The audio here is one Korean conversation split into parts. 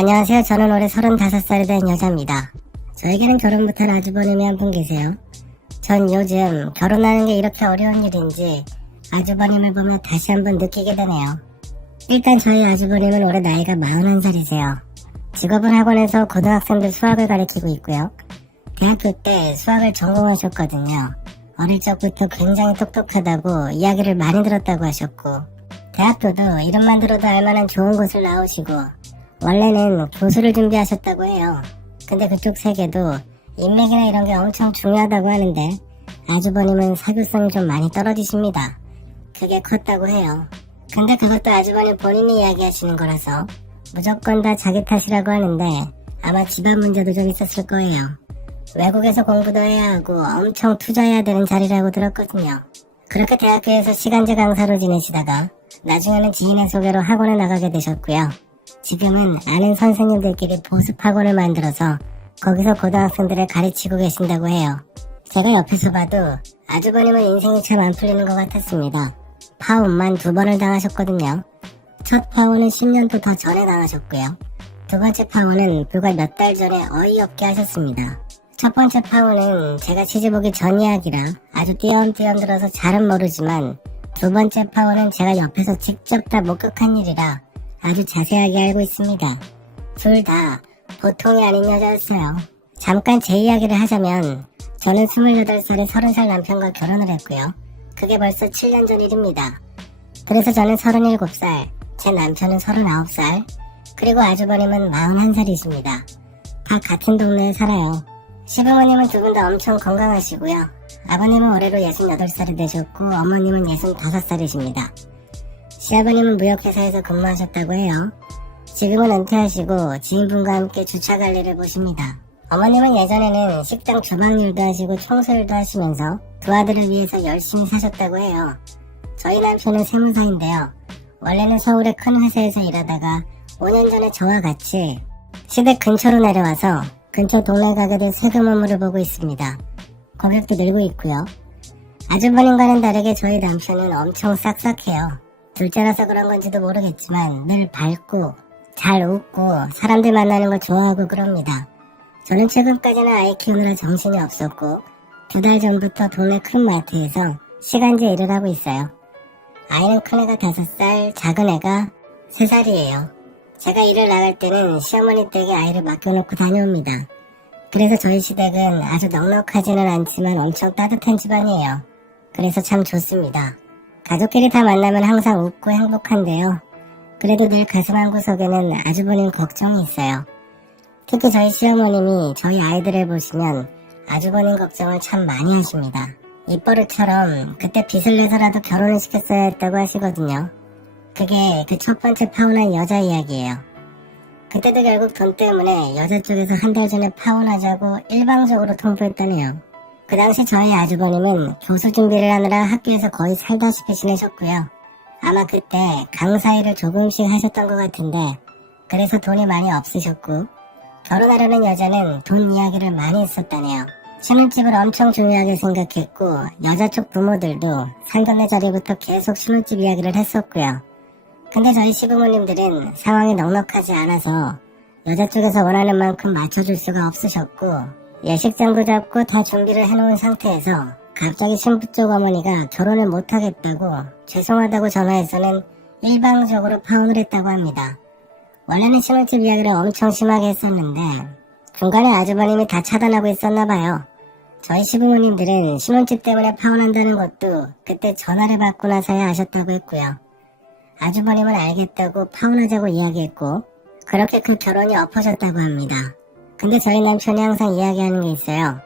안녕하세요. 저는 올해 35살이 된 여자입니다. 저에게는 결혼 못한 아주버님이 한 분 계세요. 전 요즘 결혼하는 게 이렇게 어려운 일인지 아주버님을 보며 다시 한번 느끼게 되네요. 일단 저희 아주버님은 올해 나이가 41살이세요. 직업은 학원에서 고등학생들 수학을 가르치고 있고요. 대학교 때 수학을 전공하셨거든요. 어릴 적부터 굉장히 똑똑하다고 이야기를 많이 들었다고 하셨고, 대학교도 이름만 들어도 알만한 좋은 곳을 나오시고 원래는 교수를 준비하셨다고 해요. 근데 그쪽 세계도 인맥이나 이런 게 엄청 중요하다고 하는데 아주버님은 사교성이 좀 많이 떨어지십니다. 그게 컸다고 해요. 근데 그것도 아주버님 본인이 이야기하시는 거라서 무조건 다 자기 탓이라고 하는데 아마 집안 문제도 좀 있었을 거예요. 외국에서 공부도 해야 하고 엄청 투자해야 되는 자리라고 들었거든요. 그렇게 대학교에서 시간제 강사로 지내시다가 나중에는 지인의 소개로 학원에 나가게 되셨고요. 지금은 아는 선생님들끼리 보습 학원을 만들어서 거기서 고등학생들을 가르치고 계신다고 해요. 제가 옆에서 봐도 아주버님은 인생이 참 안 풀리는 것 같았습니다. 파혼만 2번을 당하셨거든요. 첫 파혼은 10년도 더 전에 당하셨고요. 두 번째 파혼은 불과 몇 달 전에 어이없게 하셨습니다. 첫 번째 파혼은 제가 시집오기 전 이야기라 아주 띄엄띄엄 들어서 잘은 모르지만, 두 번째 파혼은 제가 옆에서 직접 다 목격한 일이라 아주 자세하게 알고 있습니다. 둘 다 보통이 아닌 여자였어요. 잠깐 제 이야기를 하자면 저는 28살에 30살 남편과 결혼을 했고요. 그게 벌써 7년 전 일입니다. 그래서 저는 37살, 제 남편은 39살, 그리고 아주버님은 41살이십니다. 다 같은 동네에 살아요. 시부모님은 두 분 다 엄청 건강하시고요. 아버님은 올해로 68살이 되셨고 어머님은 65살이십니다. 시아버님은 무역회사에서 근무하셨다고 해요. 지금은 은퇴하시고 지인분과 함께 주차 관리를 보십니다. 어머님은 예전에는 식당 주방일도 하시고 청소일도 하시면서 두 아들을 위해서 열심히 사셨다고 해요. 저희 남편은 세무사인데요. 원래는 서울의 큰 회사에서 일하다가 5년 전에 저와 같이 시댁 근처로 내려와서 근처 동네 가게들 세금 업무를 보고 있습니다. 고객도 늘고 있고요. 아주버님과는 다르게 저희 남편은 엄청 싹싹해요. 둘째라서 그런 건지도 모르겠지만 늘 밝고 잘 웃고 사람들 만나는 걸 좋아하고 그럽니다. 저는 최근까지는 아이 키우느라 정신이 없었고 2달 전부터 동네 큰 마트에서 시간제 일을 하고 있어요. 아이는 큰애가 5살, 작은 애가 3살이에요. 제가 일을 나갈 때는 시어머니 댁에 아이를 맡겨놓고 다녀옵니다. 그래서 저희 시댁은 아주 넉넉하지는 않지만 엄청 따뜻한 집안이에요. 그래서 참 좋습니다. 가족끼리 다 만나면 항상 웃고 행복한데요. 그래도 늘 가슴 한구석에는 아주버님 걱정이 있어요. 특히 저희 시어머님이 저희 아이들을 보시면 아주버님 걱정을 참 많이 하십니다. 입버릇처럼 그때 빚을 내서라도 결혼을 시켰어야 했다고 하시거든요. 그게 그 첫 번째 파혼한 여자 이야기예요. 그때도 결국 돈 때문에 여자 쪽에서 한 달 전에 파혼하자고 일방적으로 통보했다네요. 그 당시 저희 아주버님은 교수 준비를 하느라 학교에서 거의 살다시피 지내셨고요. 아마 그때 강사 일을 조금씩 하셨던 것 같은데, 그래서 돈이 많이 없으셨고 결혼하려는 여자는 돈 이야기를 많이 했었다네요. 신혼집을 엄청 중요하게 생각했고 여자 쪽 부모들도 상견례 자리부터 계속 신혼집 이야기를 했었고요. 근데 저희 시부모님들은 상황이 넉넉하지 않아서 여자 쪽에서 원하는 만큼 맞춰줄 수가 없으셨고, 예식장도 잡고 다 준비를 해놓은 상태에서 갑자기 신부 쪽 어머니가 결혼을 못하겠다고 죄송하다고 전화해서는 일방적으로 파혼을 했다고 합니다. 원래는 신혼집 이야기를 엄청 심하게 했었는데 중간에 아주버님이 다 차단하고 있었나봐요. 저희 시부모님들은 신혼집 때문에 파혼한다는 것도 그때 전화를 받고 나서야 아셨다고 했고요. 아주버님은 알겠다고 파혼하자고 이야기했고 그렇게 그 결혼이 엎어졌다고 합니다. 근데 저희 남편이 항상 이야기하는 게 있어요.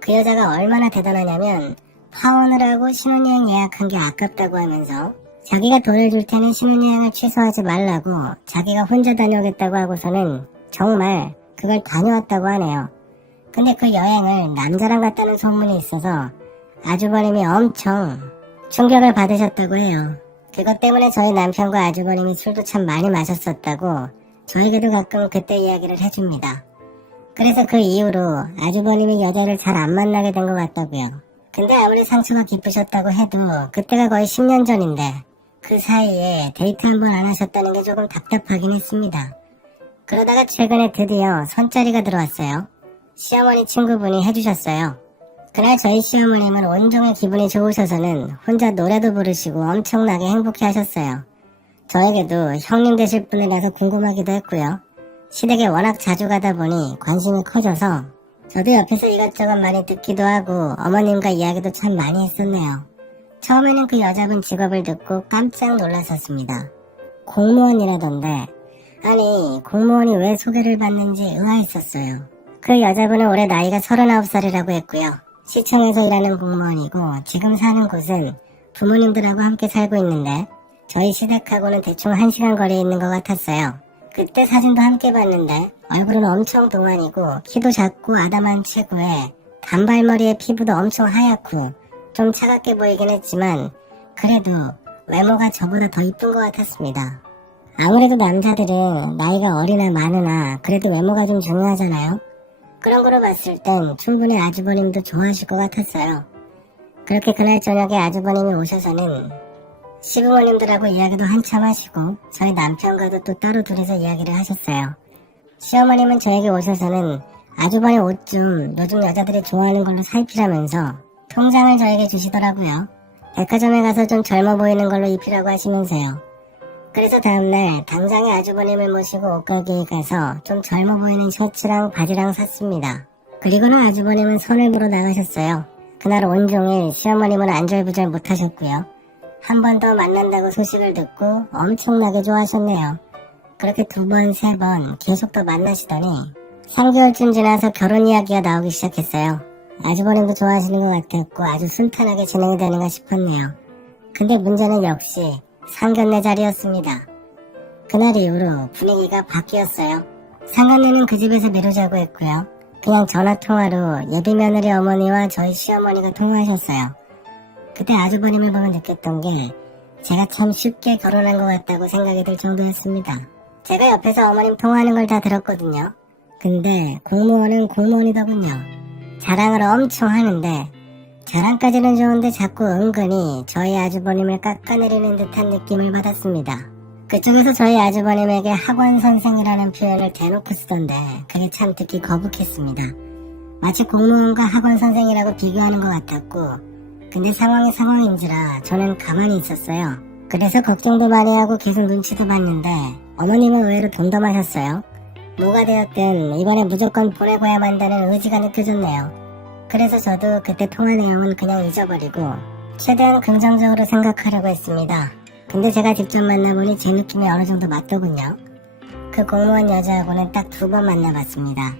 그 여자가 얼마나 대단하냐면 파혼을 하고 신혼여행 예약한 게 아깝다고 하면서 자기가 돈을 줄 테니 신혼여행을 취소하지 말라고 자기가 혼자 다녀오겠다고 하고서는 정말 그걸 다녀왔다고 하네요. 근데 그 여행을 남자랑 갔다는 소문이 있어서 아주버님이 엄청 충격을 받으셨다고 해요. 그것 때문에 저희 남편과 아주버님이 술도 참 많이 마셨었다고 저에게도 가끔 그때 이야기를 해줍니다. 그래서 그 이후로 아주버님이 여자를 잘 안 만나게 된 것 같다고요. 근데 아무리 상처가 깊으셨다고 해도 그때가 거의 10년 전인데 그 사이에 데이트 한 번 안 하셨다는 게 조금 답답하긴 했습니다. 그러다가 최근에 드디어 손자리가 들어왔어요. 시어머니 친구분이 해주셨어요. 그날 저희 시어머님은 온종일 기분이 좋으셔서는 혼자 노래도 부르시고 엄청나게 행복해 하셨어요. 저에게도 형님 되실 분이라서 궁금하기도 했고요. 시댁에 워낙 자주 가다 보니 관심이 커져서 저도 옆에서 이것저것 많이 듣기도 하고 어머님과 이야기도 참 많이 했었네요. 처음에는 그 여자분 직업을 듣고 깜짝 놀랐었습니다. 공무원이라던데, 아니 공무원이 왜 소개를 받는지 의아했었어요. 그 여자분은 올해 나이가 39살이라고 했고요. 시청에서 일하는 공무원이고 지금 사는 곳은 부모님들하고 함께 살고 있는데 저희 시댁하고는 대충 1시간 거리에 있는 것 같았어요. 그때 사진도 함께 봤는데 얼굴은 엄청 동안이고 키도 작고 아담한 체구에 단발머리에 피부도 엄청 하얗고 좀 차갑게 보이긴 했지만 그래도 외모가 저보다 더 이쁜 것 같았습니다. 아무래도 남자들은 나이가 어리나 많으나 그래도 외모가 좀 중요하잖아요. 그런 거로 봤을 땐 충분히 아주버님도 좋아하실 것 같았어요. 그렇게 그날 저녁에 아주버님이 오셔서는 시부모님들하고 이야기도 한참 하시고 저희 남편과도 또 따로 둘이서 이야기를 하셨어요. 시어머님은 저에게 오셔서는 아주버님 옷 좀 요즘 여자들이 좋아하는 걸로 살피라면서 통장을 저에게 주시더라고요. 백화점에 가서 좀 젊어 보이는 걸로 입히라고 하시면서요. 그래서 다음날 당장에 아주버님을 모시고 옷가게에 가서 좀 젊어 보이는 셔츠랑 바지랑 샀습니다. 그리고는 아주버님은 선을 보러 나가셨어요. 그날 온종일 시어머님은 안절부절 못하셨고요. 한 번 더 만난다고 소식을 듣고 엄청나게 좋아하셨네요. 그렇게 2번, 3번 계속 더 만나시더니 3개월쯤 지나서 결혼 이야기가 나오기 시작했어요. 아주버님도 좋아하시는 것 같았고 아주 순탄하게 진행이 되는가 싶었네요. 근데 문제는 역시 상견례 자리였습니다. 그날 이후로 분위기가 바뀌었어요. 상견례는 그 집에서 미루자고 했고요. 그냥 전화통화로 예비며느리 어머니와 저희 시어머니가 통화하셨어요. 그때 아주버님을 보면 느꼈던 게 제가 참 쉽게 결혼한 것 같다고 생각이 들 정도였습니다. 제가 옆에서 어머님 통화하는 걸 다 들었거든요. 근데 공무원은 공무원이더군요. 자랑을 엄청 하는데 자랑까지는 좋은데 자꾸 은근히 저희 아주버님을 깎아내리는 듯한 느낌을 받았습니다. 그쪽에서 저희 아주버님에게 학원 선생이라는 표현을 대놓고 쓰던데 그게 참 듣기 거북했습니다. 마치 공무원과 학원 선생이라고 비교하는 것 같았고 근데 상황이 상황인지라 저는 가만히 있었어요. 그래서 걱정도 많이 하고 계속 눈치도 봤는데 어머님은 의외로 덤덤하셨어요. 뭐가 되었든 이번에 무조건 보내고야 만다는 의지가 느껴졌네요. 그래서 저도 그때 통화 내용은 그냥 잊어버리고 최대한 긍정적으로 생각하려고 했습니다. 근데 제가 직접 만나보니 제 느낌이 어느 정도 맞더군요. 그 공무원 여자하고는 딱 2번 만나봤습니다.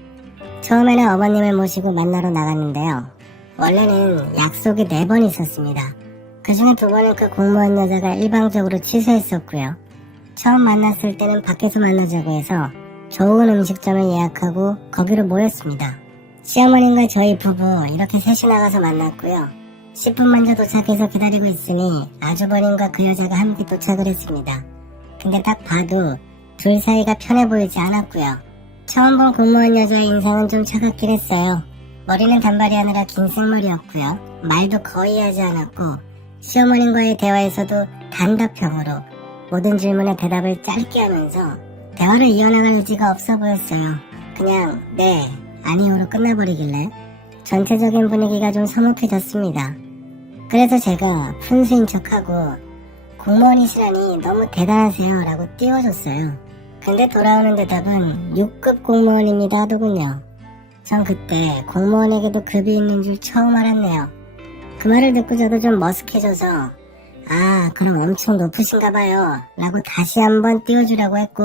처음에는 어머님을 모시고 만나러 나갔는데요. 원래는 약속이 4번 있었습니다. 그 중에 2번은 그 공무원 여자가 일방적으로 취소했었고요. 처음 만났을 때는 밖에서 만나자고 해서 좋은 음식점을 예약하고 거기로 모였습니다. 시어머님과 저희 부부 이렇게 셋이 나가서 만났고요. 10분 먼저 도착해서 기다리고 있으니 아주버님과 그 여자가 함께 도착을 했습니다. 근데 딱 봐도 둘 사이가 편해 보이지 않았고요. 처음 본 공무원 여자의 인상은 좀 차갑긴 했어요. 머리는 단발이 아니라 긴 생머리였고요. 말도 거의 하지 않았고 시어머님과의 대화에서도 단답형으로 모든 질문에 대답을 짧게 하면서 대화를 이어나갈 의지가 없어 보였어요. 그냥 네, 아니요로 끝나버리길래 전체적인 분위기가 좀 서먹해졌습니다. 그래서 제가 푼수인 척하고 공무원이시라니 너무 대단하세요 라고 띄워줬어요. 근데 돌아오는 대답은 6급 공무원입니다 하더군요. 전 그때 공무원에게도 급이 있는 줄 처음 알았네요. 그 말을 듣고 저도 좀 머쓱해져서 아 그럼 엄청 높으신가 봐요 라고 다시 한번 띄워주려고 했고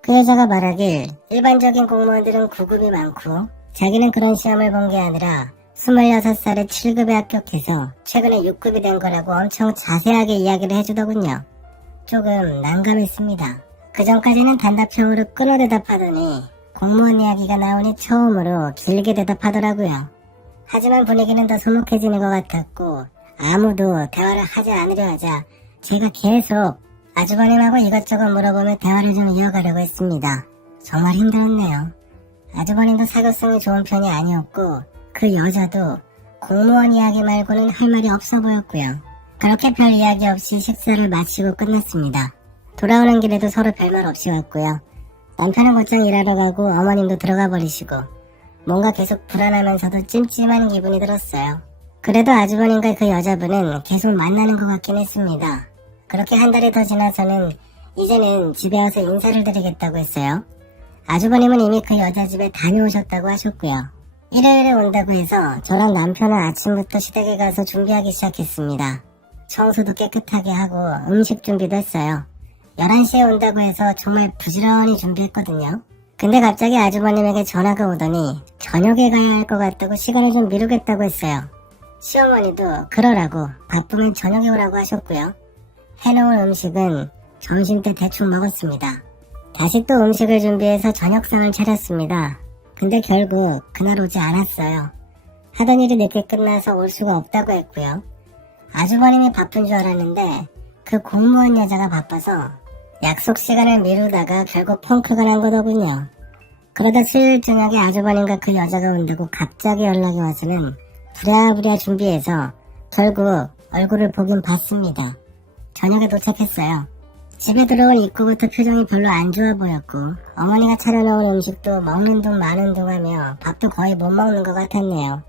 그 여자가 말하길 일반적인 공무원들은 9급이 많고 자기는 그런 시험을 본 게 아니라 26살에 7급에 합격해서 최근에 6급이 된 거라고 엄청 자세하게 이야기를 해주더군요. 조금 난감했습니다. 그 전까지는 단답형으로 끊어 대답하더니 공무원 이야기가 나오니 처음으로 길게 대답하더라고요. 하지만 분위기는 더 서먹해지는 것 같았고 아무도 대화를 하지 않으려 하자 제가 계속 아주버님하고 이것저것 물어보며 대화를 좀 이어가려고 했습니다. 정말 힘들었네요. 아주버님도 사교성이 좋은 편이 아니었고 그 여자도 공무원 이야기 말고는 할 말이 없어 보였고요. 그렇게 별 이야기 없이 식사를 마치고 끝났습니다. 돌아오는 길에도 서로 별말 없이 왔고요. 남편은 곧장 일하러 가고 어머님도 들어가 버리시고 뭔가 계속 불안하면서도 찜찜한 기분이 들었어요. 그래도 아주버님과 그 여자분은 계속 만나는 것 같긴 했습니다. 그렇게 한 달이 더 지나서는 이제는 집에 와서 인사를 드리겠다고 했어요. 아주버님은 이미 그 여자 집에 다녀오셨다고 하셨고요. 일요일에 온다고 해서 저랑 남편은 아침부터 시댁에 가서 준비하기 시작했습니다. 청소도 깨끗하게 하고 음식 준비도 했어요. 11시에 온다고 해서 정말 부지런히 준비했거든요. 근데 갑자기 아주버님에게 전화가 오더니 저녁에 가야 할 것 같다고 시간을 좀 미루겠다고 했어요. 시어머니도 그러라고 바쁘면 저녁에 오라고 하셨고요. 해놓은 음식은 점심때 대충 먹었습니다. 다시 또 음식을 준비해서 저녁상을 차렸습니다. 근데 결국 그날 오지 않았어요. 하던 일이 늦게 끝나서 올 수가 없다고 했고요. 아주버님이 바쁜 줄 알았는데 그 공무원 여자가 바빠서 약속 시간을 미루다가 결국 펑크가 난 거더군요. 그러다 수요일 저녁에 아주버님과 그 여자가 온다고 갑자기 연락이 와서는 부랴부랴 준비해서 결국 얼굴을 보긴 봤습니다. 저녁에 도착했어요. 집에 들어온 입구부터 표정이 별로 안 좋아 보였고 어머니가 차려놓은 음식도 먹는 둥 마는 둥 하며 밥도 거의 못 먹는 것 같았네요.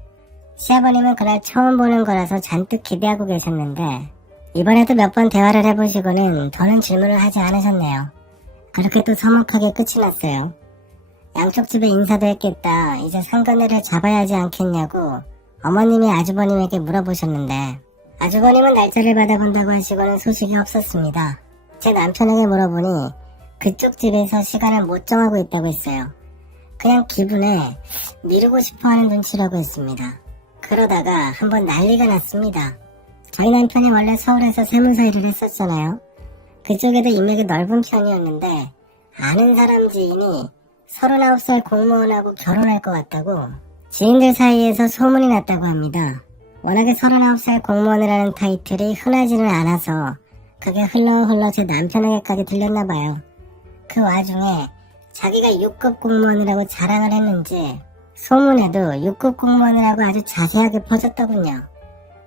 시아버님은 그날 처음 보는 거라서 잔뜩 기대하고 계셨는데 이번에도 몇 번 대화를 해보시고는 더는 질문을 하지 않으셨네요. 그렇게 또 서먹하게 끝이 났어요. 양쪽 집에 인사도 했겠다. 이제 상견례를 잡아야 하지 않겠냐고 어머님이 아주버님에게 물어보셨는데 아주버님은 날짜를 받아본다고 하시고는 소식이 없었습니다. 제 남편에게 물어보니 그쪽 집에서 시간을 못 정하고 있다고 했어요. 그냥 기분에 미루고 싶어하는 눈치라고 했습니다. 그러다가 한번 난리가 났습니다. 저희 남편이 원래 서울에서 세무사 일을 했었잖아요. 그쪽에도 인맥이 넓은 편이었는데 아는 사람 지인이 39살 공무원하고 결혼할 것 같다고 지인들 사이에서 소문이 났다고 합니다. 워낙에 39살 공무원이라는 타이틀이 흔하지는 않아서 그게 흘러 제 남편에게까지 들렸나봐요. 그 와중에 자기가 6급 공무원이라고 자랑을 했는지 소문에도 6급 공무원이라고 아주 자세하게 퍼졌더군요.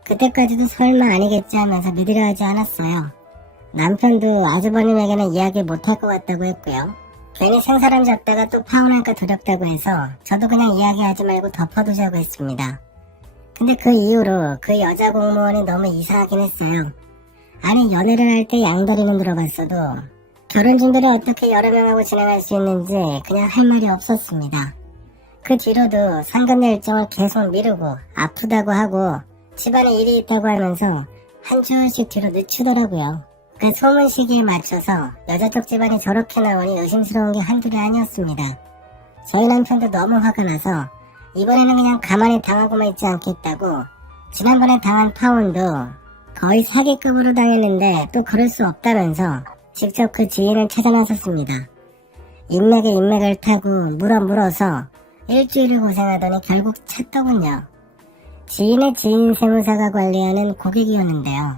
그때까지도 설마 아니겠지 하면서 믿으려 하지 않았어요. 남편도 아주버님에게는 이야기 못할 것 같다고 했고요. 괜히 생사람 잡다가 또 파혼할까 두렵다고 해서 저도 그냥 이야기하지 말고 덮어두자고 했습니다. 근데 그 이후로 그 여자 공무원이 너무 이상하긴 했어요. 아니 연애를 할 때 양다리는 들어봤어도 결혼 준비를 어떻게 여러 명하고 진행할 수 있는지 그냥 할 말이 없었습니다. 그 뒤로도 상견례 일정을 계속 미루고 아프다고 하고 집안에 일이 있다고 하면서 한 주씩 뒤로 늦추더라고요. 그 소문 시기에 맞춰서 여자 쪽 집안이 저렇게 나오니 의심스러운 게 한둘이 아니었습니다. 저희 남편도 너무 화가 나서 이번에는 그냥 가만히 당하고만 있지 않겠다고 지난번에 당한 파혼도 거의 사기급으로 당했는데 또 그럴 수 없다면서 직접 그 지인을 찾아 나섰습니다. 인맥에 인맥을 타고 물어서 일주일을 고생하더니 결국 찾더군요. 지인의 지인 세무사가 관리하는 고객이었는데요.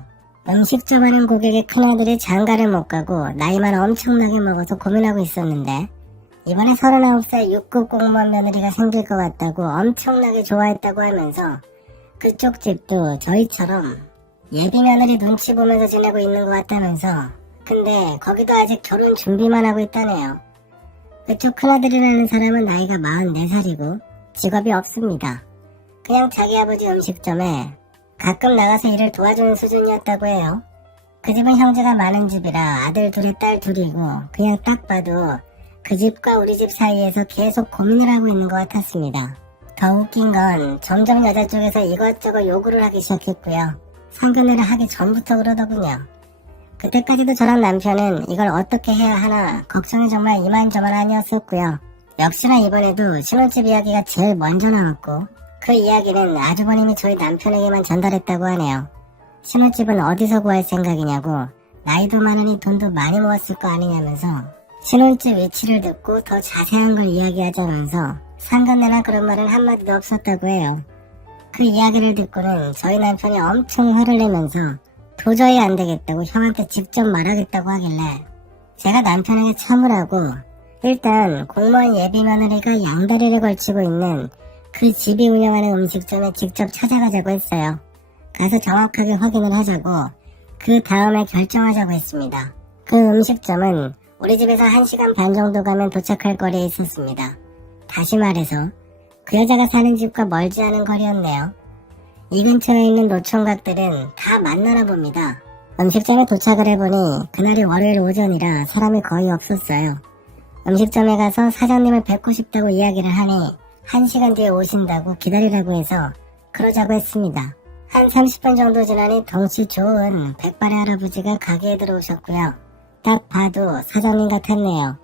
음식점 하는 고객의 큰아들이 장가를 못 가고 나이만 엄청나게 먹어서 고민하고 있었는데 이번에 39살 6급 공무원 며느리가 생길 것 같다고 엄청나게 좋아했다고 하면서 그쪽 집도 저희처럼 예비 며느리 눈치 보면서 지내고 있는 것 같다면서 근데 거기도 아직 결혼 준비만 하고 있다네요. 그쪽 큰아들이라는 사람은 나이가 44살이고 직업이 없습니다. 그냥 자기 아버지 음식점에 가끔 나가서 일을 도와주는 수준이었다고 해요. 그 집은 형제가 많은 집이라 아들 둘에 딸 둘이고 그냥 딱 봐도 그 집과 우리 집 사이에서 계속 고민을 하고 있는 것 같았습니다. 더 웃긴 건 점점 여자 쪽에서 이것저것 요구를 하기 시작했고요. 상견례를 하기 전부터 그러더군요. 그때까지도 저랑 남편은 이걸 어떻게 해야 하나 걱정이 정말 이만저만 아니었었고요. 역시나 이번에도 신혼집 이야기가 제일 먼저 나왔고 그 이야기는 아주버님이 저희 남편에게만 전달했다고 하네요. 신혼집은 어디서 구할 생각이냐고 나이도 많으니 돈도 많이 모았을 거 아니냐면서 신혼집 위치를 듣고 더 자세한 걸 이야기하자면서 상견례나 그런 말은 한마디도 없었다고 해요. 그 이야기를 듣고는 저희 남편이 엄청 화를 내면서 도저히 안 되겠다고 형한테 직접 말하겠다고 하길래 제가 남편에게 참으라고 일단 공무원 예비 며느리가 양다리를 걸치고 있는 그 집이 운영하는 음식점에 직접 찾아가자고 했어요. 가서 정확하게 확인을 하자고 그 다음에 결정하자고 했습니다. 그 음식점은 우리 집에서 1시간 반 정도 가면 도착할 거리에 있었습니다. 다시 말해서 그 여자가 사는 집과 멀지 않은 거리였네요. 이 근처에 있는 노총각들은 다 만나나 봅니다. 음식점에 도착을 해보니 그날이 월요일 오전이라 사람이 거의 없었어요. 음식점에 가서 사장님을 뵙고 싶다고 이야기를 하니 1시간 뒤에 오신다고 기다리라고 해서 그러자고 했습니다. 한 30분 정도 지나니 덩치 좋은 백발의 할아버지가 가게에 들어오셨고요. 딱 봐도 사장님 같았네요.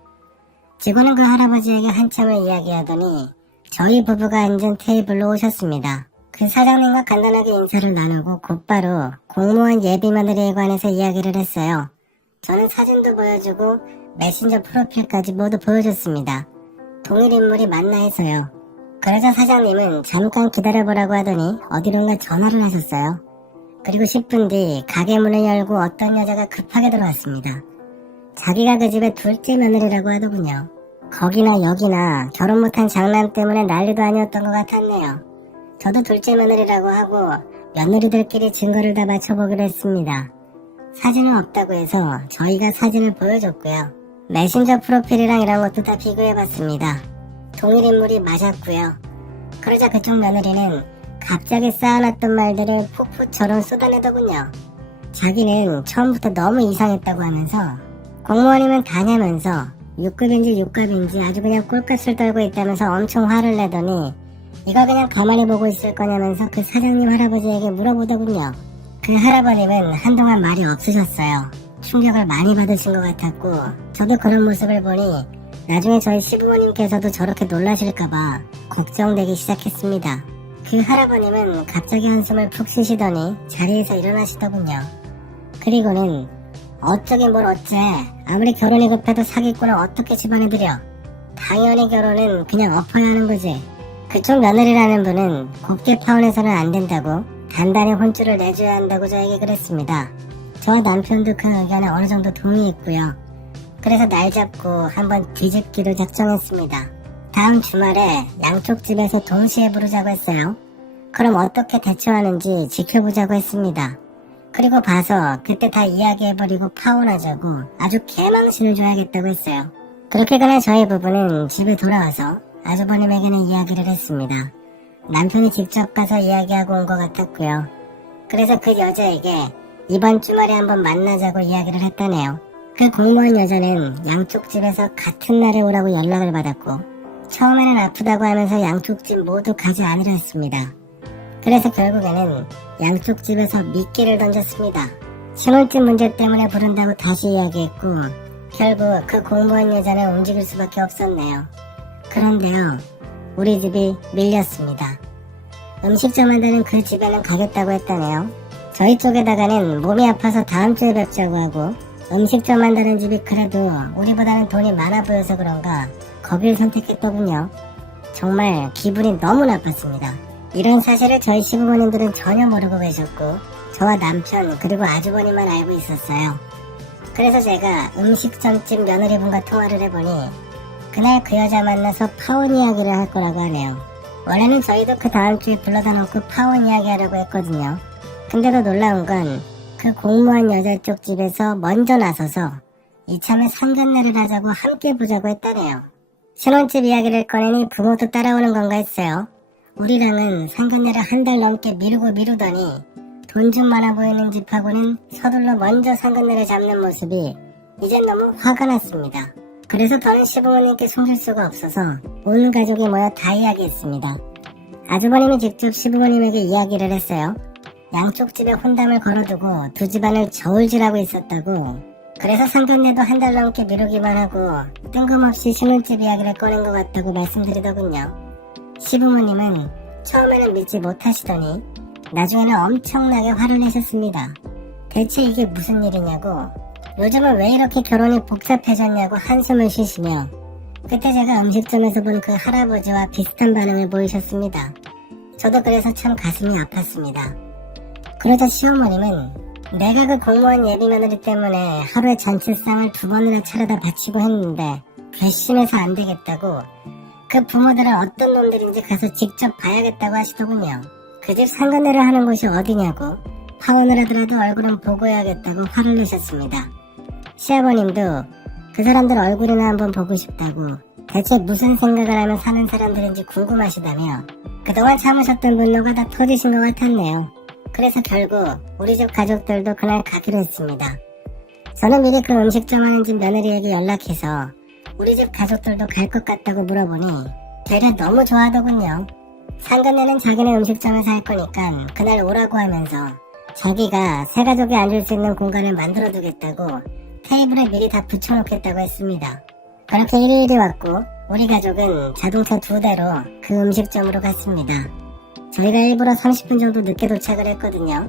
직원은 그 할아버지에게 한참을 이야기하더니 저희 부부가 앉은 테이블로 오셨습니다. 그 사장님과 간단하게 인사를 나누고 곧바로 공무원 예비며느리에 관해서 이야기를 했어요. 저는 사진도 보여주고 메신저 프로필까지 모두 보여줬습니다. 동일 인물이 맞나 해서요. 그러자 사장님은 잠깐 기다려보라고 하더니 어디론가 전화를 하셨어요. 그리고 10분 뒤 가게 문을 열고 어떤 여자가 급하게 들어왔습니다. 자기가 그 집의 둘째 며느리라고 하더군요. 거기나 여기나 결혼 못한 장남 때문에 난리도 아니었던 것 같았네요. 저도 둘째 며느리라고 하고 며느리들끼리 증거를 다 맞춰보기로 했습니다. 사진은 없다고 해서 저희가 사진을 보여줬고요. 메신저 프로필이랑 이런 것도 다 비교해봤습니다. 동일 인물이 맞았고요. 그러자 그쪽 며느리는 갑자기 쌓아놨던 말들을 폭포처럼 쏟아내더군요. 자기는 처음부터 너무 이상했다고 하면서 공무원이면 다냐면서 6급인지 6갑인지 아주 그냥 꿀값을 떨고 있다면서 엄청 화를 내더니 이거 그냥 가만히 보고 있을 거냐면서 그 사장님 할아버지에게 물어보더군요. 그 할아버님은 한동안 말이 없으셨어요. 충격을 많이 받으신 것 같았고 저도 그런 모습을 보니 나중에 저희 시부모님께서도 저렇게 놀라실까봐 걱정되기 시작했습니다. 그 할아버님은 갑자기 한숨을 푹 쉬시더니 자리에서 일어나시더군요. 그리고는 어쩌긴 뭘 어째 아무리 결혼이 급해도 사기꾼을 어떻게 집어내드려. 당연히 결혼은 그냥 엎어야 하는 거지. 그쪽 며느리라는 분은 곱게 파혼해서는 안 된다고 단단히 혼쭐을 내줘야 한다고 저에게 그랬습니다. 저와 남편도 그 의견에 어느 정도 동의했고요. 그래서 날 잡고 한번 뒤집기로 작정했습니다. 다음 주말에 양쪽 집에서 동시에 부르자고 했어요. 그럼 어떻게 대처하는지 지켜보자고 했습니다. 그리고 봐서 그때 다 이야기해버리고 파혼하자고 아주 개망신을 줘야겠다고 했어요. 그렇게 그날 저희 부부는 집에 돌아와서 아주버님에게는 이야기를 했습니다. 남편이 직접 가서 이야기하고 온 것 같았고요. 그래서 그 여자에게 이번 주말에 한번 만나자고 이야기를 했다네요. 그 공무원 여자는 양쪽 집에서 같은 날에 오라고 연락을 받았고 처음에는 아프다고 하면서 양쪽 집 모두 가지 않으려 했습니다. 그래서 결국에는 양쪽 집에서 미끼를 던졌습니다. 신혼집 문제 때문에 부른다고 다시 이야기했고 결국 그 공무원 여자는 움직일 수밖에 없었네요. 그런데요, 우리 집이 밀렸습니다. 음식점 한다는 그 집에는 가겠다고 했다네요. 저희 쪽에다가는 몸이 아파서 다음 주에 뵙자고 하고 음식점 한다는 집이 그래도 우리보다는 돈이 많아 보여서 그런가 거길 선택했더군요. 정말 기분이 너무 나빴습니다. 이런 사실을 저희 시부모님들은 전혀 모르고 계셨고 저와 남편 그리고 아주버님만 알고 있었어요. 그래서 제가 음식점집 며느리분과 통화를 해보니 그날 그 여자 만나서 파혼 이야기를 할 거라고 하네요. 원래는 저희도 그 다음 주에 불러다 놓고 파혼 이야기 하려고 했거든요. 근데도 놀라운 건 그 공무원 여자 쪽 집에서 먼저 나서서 이참에 상견례를 하자고 함께 보자고 했다네요. 신혼집 이야기를 꺼내니 부모도 따라오는 건가 했어요. 우리랑은 상견례를 한 달 넘게 미루더니 돈 좀 많아 보이는 집하고는 서둘러 먼저 상견례를 잡는 모습이 이젠 너무 화가 났습니다. 그래서 더는 시부모님께 숨길 수가 없어서 온 가족이 모여 다 이야기했습니다. 아주버님이 직접 시부모님에게 이야기를 했어요. 양쪽 집에 혼담을 걸어두고 두 집안을 저울질하고 있었다고. 그래서 상견례도 한 달 넘게 미루기만 하고 뜬금없이 신혼집 이야기를 꺼낸 것 같다고 말씀드리더군요. 시부모님은 처음에는 믿지 못하시더니 나중에는 엄청나게 화를 내셨습니다. 대체 이게 무슨 일이냐고, 요즘은 왜 이렇게 결혼이 복잡해졌냐고 한숨을 쉬시며 그때 제가 음식점에서 본 그 할아버지와 비슷한 반응을 보이셨습니다. 저도 그래서 참 가슴이 아팠습니다. 그러자 시어머님은 내가 그 공무원 예비며느리 때문에 하루에 잔치상을 2번이나 차려다 바치고 했는데 괘씸해서 안 되겠다고 그 부모들은 어떤 놈들인지 가서 직접 봐야겠다고 하시더군요. 그 집 상견례를 하는 곳이 어디냐고, 파혼을 하더라도 얼굴은 보고 해야겠다고 화를 내셨습니다. 시아버님도 그 사람들 얼굴이나 한번 보고 싶다고, 대체 무슨 생각을 하며 사는 사람들인지 궁금하시다며 그동안 참으셨던 분노가 다 터지신 것 같았네요. 그래서 결국 우리 집 가족들도 그날 가기로 했습니다. 저는 미리 그 음식점 하는 집 며느리에게 연락해서 우리 집 가족들도 갈 것 같다고 물어보니 되려 너무 좋아하더군요. 상견례는 자기네 음식점에서 할 거니까 그날 오라고 하면서 자기가 새 가족이 앉을 수 있는 공간을 만들어 두겠다고 테이블에 미리 다 붙여놓겠다고 했습니다. 그렇게 일일이 왔고 우리 가족은 자동차 2대로 그 음식점으로 갔습니다. 저희가 일부러 30분 정도 늦게 도착을 했거든요.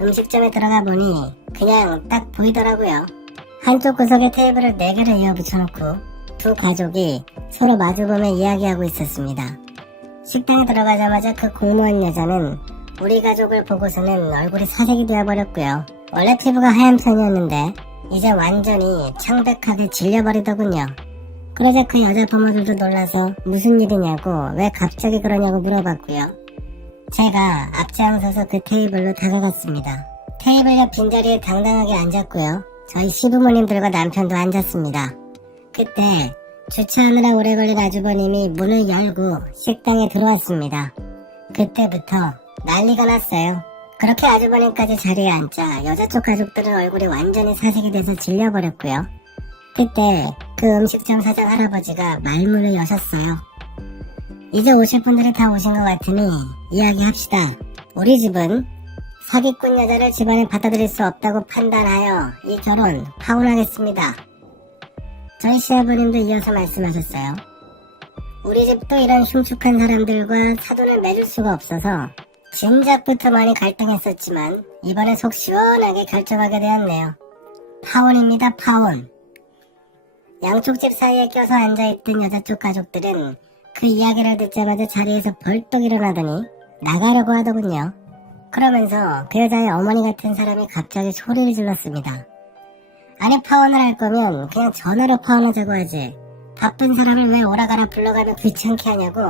음식점에 들어가 보니 그냥 딱 보이더라고요. 한쪽 구석에 테이블을 4개를 이어 붙여놓고 두 가족이 서로 마주보며 이야기하고 있었습니다. 식당에 들어가자마자 그 공무원 여자는 우리 가족을 보고서는 얼굴이 사색이 되어버렸고요. 원래 피부가 하얀 편이었는데 이제 완전히 창백하게 질려버리더군요. 그러자 그 여자 부모들도 놀라서 무슨 일이냐고 왜 갑자기 그러냐고 물어봤고요. 제가 앞장서서 그 테이블로 다가갔습니다. 테이블 옆 빈자리에 당당하게 앉았고요. 저희 시부모님들과 남편도 앉았습니다. 그때 주차하느라 오래 걸린 아주버님이 문을 열고 식당에 들어왔습니다. 그때부터 난리가 났어요. 그렇게 아주버님까지 자리에 앉자 여자 쪽 가족들은 얼굴이 완전히 사색이 돼서 질려버렸고요. 그때 그 음식점 사장 할아버지가 말문을 여셨어요. 이제 오실 분들이 다 오신 것 같으니 이야기합시다. 우리 집은 사기꾼 여자를 집안에 받아들일 수 없다고 판단하여 이 결혼 파혼하겠습니다. 저희 시아버님도 이어서 말씀하셨어요. 우리 집도 이런 흉측한 사람들과 사돈을 맺을 수가 없어서 진작부터 많이 갈등했었지만 이번에 속 시원하게 결정하게 되었네요. 파혼입니다. 파혼. 양쪽 집 사이에 껴서 앉아있던 여자 쪽 가족들은 그 이야기를 듣자마자 자리에서 벌떡 일어나더니 나가려고 하더군요. 그러면서 그 여자의 어머니 같은 사람이 갑자기 소리를 질렀습니다. 아니 파혼을 할 거면 그냥 전화로 파혼하자고 하지. 바쁜 사람을 왜 오라가라 불러가며 귀찮게 하냐고.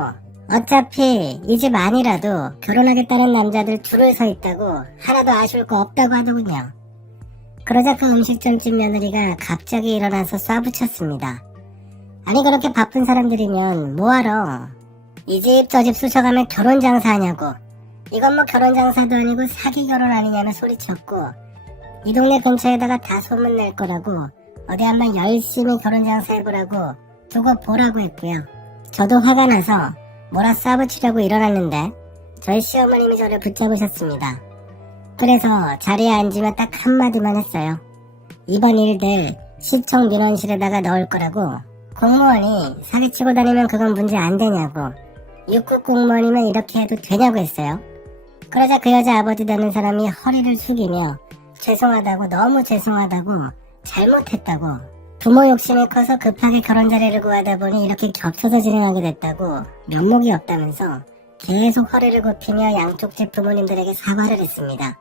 어차피 이 집 아니라도 결혼하겠다는 남자들 줄을 서 있다고 하나도 아쉬울 거 없다고 하더군요. 그러자 그 음식점집 며느리가 갑자기 일어나서 쏴붙였습니다. 아니 그렇게 바쁜 사람들이면 뭐하러 이 집 저 집 쑤셔가며 결혼 장사하냐고. 이건 뭐 결혼 장사도 아니고 사기 결혼 아니냐며 소리쳤고 이 동네 근처에다가 다 소문낼 거라고 어디 한번 열심히 결혼 장사해보라고 두고 보라고 했고요. 저도 화가 나서 뭐라 쏴붙이려고 일어났는데 저희 시어머님이 저를 붙잡으셨습니다. 그래서 자리에 앉으며 딱 한마디만 했어요. 이번 일들 시청 민원실에다가 넣을 거라고. 공무원이 사기치고 다니면 그건 문제 안 되냐고. 6급 공무원이면 이렇게 해도 되냐고 했어요. 그러자 그 여자 아버지 되는 사람이 허리를 숙이며 죄송하다고, 너무 죄송하다고, 잘못했다고, 부모 욕심이 커서 급하게 결혼 자리를 구하다 보니 이렇게 겹쳐서 진행하게 됐다고 면목이 없다면서 계속 허리를 굽히며 양쪽 집 부모님들에게 사과를 했습니다.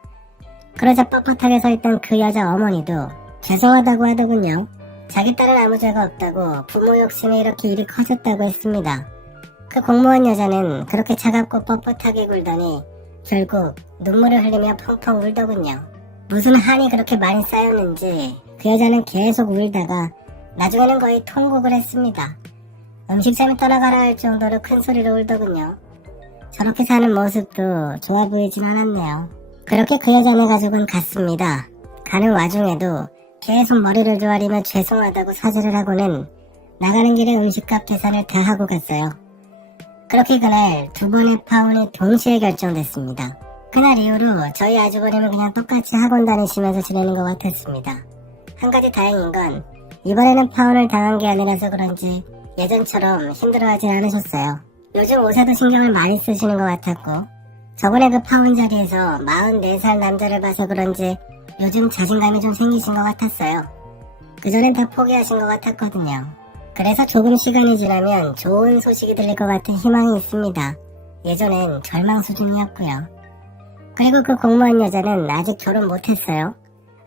그러자 뻣뻣하게 서있던 그 여자 어머니도 죄송하다고 하더군요. 자기 딸은 아무 죄가 없다고 부모 욕심에 이렇게 일이 커졌다고 했습니다. 그 공무원 여자는 그렇게 차갑고 뻣뻣하게 굴더니 결국 눈물을 흘리며 펑펑 울더군요. 무슨 한이 그렇게 많이 쌓였는지 그 여자는 계속 울다가 나중에는 거의 통곡을 했습니다. 음식점에 떠나가라 할 정도로 큰 소리로 울더군요. 저렇게 사는 모습도 좋아 보이진 않았네요. 그렇게 그 여자네 가족은 갔습니다. 가는 와중에도 계속 머리를 조아리며 죄송하다고 사죄를 하고는 나가는 길에 음식값 계산을 다 하고 갔어요. 그렇게 그날 2번의 파혼이 동시에 결정됐습니다. 그날 이후로 저희 아주버님은 그냥 똑같이 학원 다니시면서 지내는 것 같았습니다. 한 가지 다행인 건 이번에는 파혼을 당한 게 아니라서 그런지 예전처럼 힘들어하진 않으셨어요. 요즘 옷에도 신경을 많이 쓰시는 것 같았고 저번에 그 파혼 자리에서 44살 남자를 봐서 그런지 요즘 자신감이 좀 생기신 것 같았어요. 그전엔 다 포기하신 것 같았거든요. 그래서 조금 시간이 지나면 좋은 소식이 들릴 것 같은 희망이 있습니다. 예전엔 절망 수준이었고요. 그리고 그 공무원 여자는 아직 결혼 못했어요.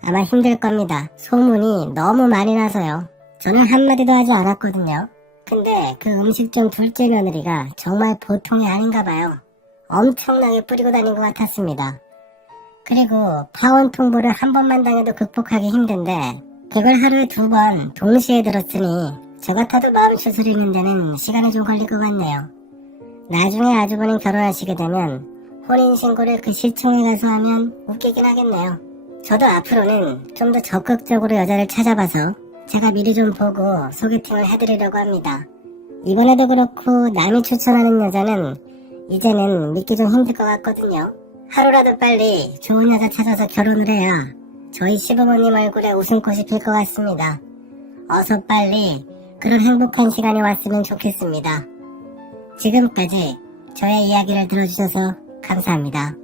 아마 힘들 겁니다. 소문이 너무 많이 나서요. 저는 한마디도 하지 않았거든요. 근데 그 음식점 둘째 며느리가 정말 보통이 아닌가 봐요. 엄청나게 뿌리고 다닌 것 같았습니다. 그리고 파혼 통보를 한 번만 당해도 극복하기 힘든데 그걸 하루에 2번 동시에 들었으니 저 같아도 마음 추스리는 데는 시간이 좀 걸릴 것 같네요. 나중에 아주버님 결혼하시게 되면 혼인신고를 그 시청에 가서 하면 웃기긴 하겠네요. 저도 앞으로는 좀 더 적극적으로 여자를 찾아봐서 제가 미리 좀 보고 소개팅을 해드리려고 합니다. 이번에도 그렇고 남이 추천하는 여자는 이제는 믿기 좀 힘들 것 같거든요. 하루라도 빨리 좋은 여자 찾아서 결혼을 해야 저희 시부모님 얼굴에 웃음꽃이 필 것 같습니다. 어서 빨리 그런 행복한 시간이 왔으면 좋겠습니다. 지금까지 저의 이야기를 들어주셔서 감사합니다.